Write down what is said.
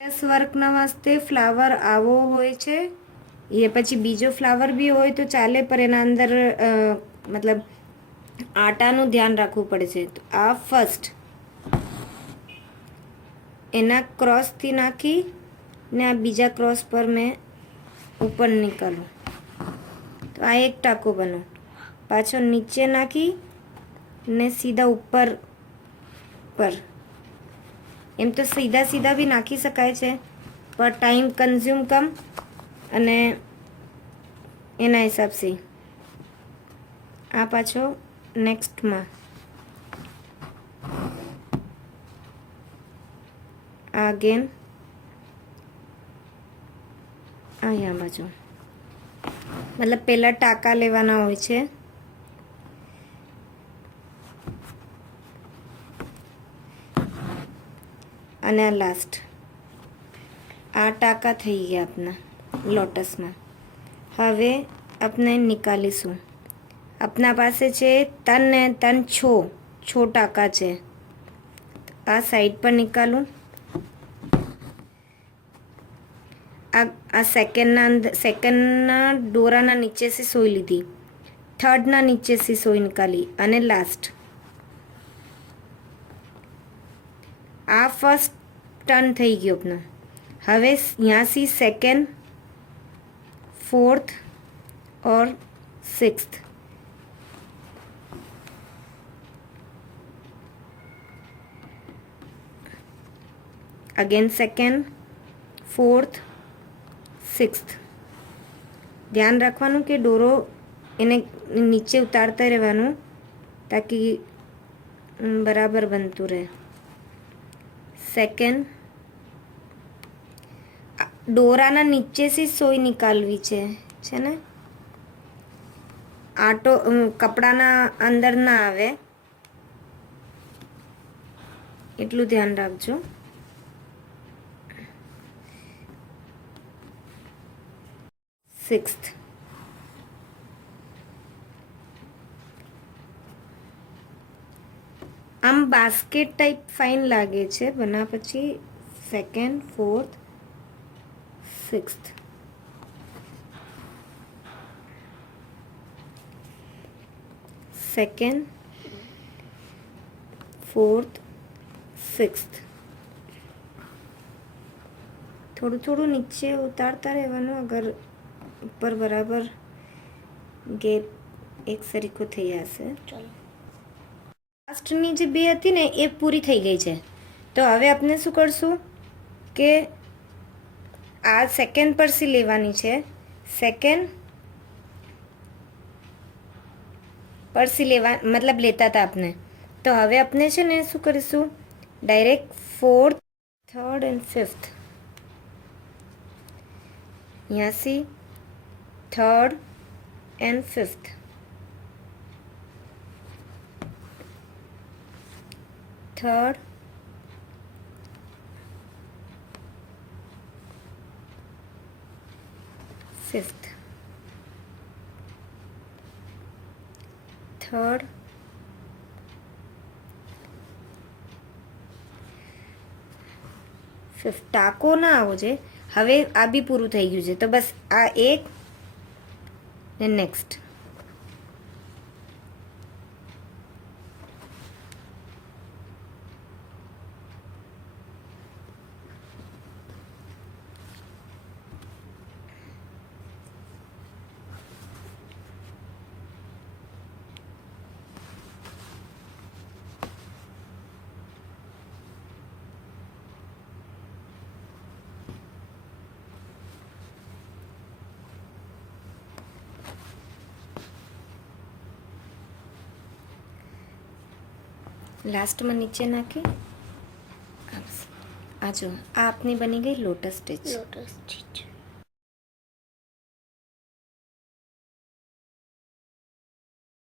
Patch વર્કના વાસ્તે flower આવો હોય છે, એ પછી બીજો ફ્લાવર બી હોય તો ચાલે, પણ એના અંદર મતલબ આટાનું ધ્યાન રાખવું પડે છે. તો આ ફર્સ્ટ એના ક્રોસથી નાખી ને આ બીજા ક્રોસ પર મેં ઉપર નીકાળું, તો આ એક ટાંકો બનો. પાછો નીચે નાખી ને સીધા ઉપર પર. એમ તો સીધા સીધા બી નાખી શકાય છે, પણ ટાઈમ કન્ઝ્યુમ કમ અને એના હિસાબથી આ પાછો નેક્સ્ટમાં આ અગેન અહીંયા બાજુ મતલબ પહેલાં ટાંકા લેવાના હોય છે, અને આ લાસ્ટ આ ટાંકા થઈ ગયા આપના લોટસમાં. હવે આપણે નિકાલીશું. આપના પાસે છે 3 ને 3 છ ટાંકા છે. આ સાઈડ પર નિકાલું. આ સેકન્ડના દોરાના નીચેથી સોઈ લીધી, થર્ડના નીચેથી સોઈ નિકાલી, અને લાસ્ટ આ ફર્સ્ટ ટર્ન થઈ ગયો આપનો. હવે ત્યાંથી સેકન્ડ, फोर्थ और sixth again second, fourth, sixth. ધ્યાન રાખવાનું કે દોરો એને નીચે ઉતારતા રહેવાનું તાકી બરાબર બનતું રહે. સેકન્ડ દોરાના નીચેથી સોય નિકાલવી છે ને, આટો કપડાના અંદર ના આવે એટલું ધ્યાન રાખજો. સિક્સ્થ આમ બાસ્કેટ ટાઈપ ફાઇન લાગે છે, બના પછી second, fourth, sixth. Second, fourth, sixth. થોડું થોડું નીચે ઉતારતા રહેવાનું. અગર ઉપર બરાબર ગેપ એક સરખો થઈ જશે. ચાલો, લાસ્ટની જે બે હતી ને એ પૂરી થઈ ગઈ છે. તો હવે આપણે શું કરશું કે આ સેકન્ડ પરથી લેવાની છે, સેકન્ડ પરથી લેવા મતલબ લેતા હતા આપણે. તો હવે આપણે છે ને શું કરીશું, direct fourth, third and fifth, અહીંયાથી third and fifth, third, fifth, third, fifth. ટાંકો ના આવો છે. હવે આ બી પૂરું થઈ ગયું છે, તો બસ આ એક ને નેક્સ્ટ. લાસ્ટમાં નીચે નાખી આ જો આ આપની બની ગઈ લોટસ સ્ટિચ.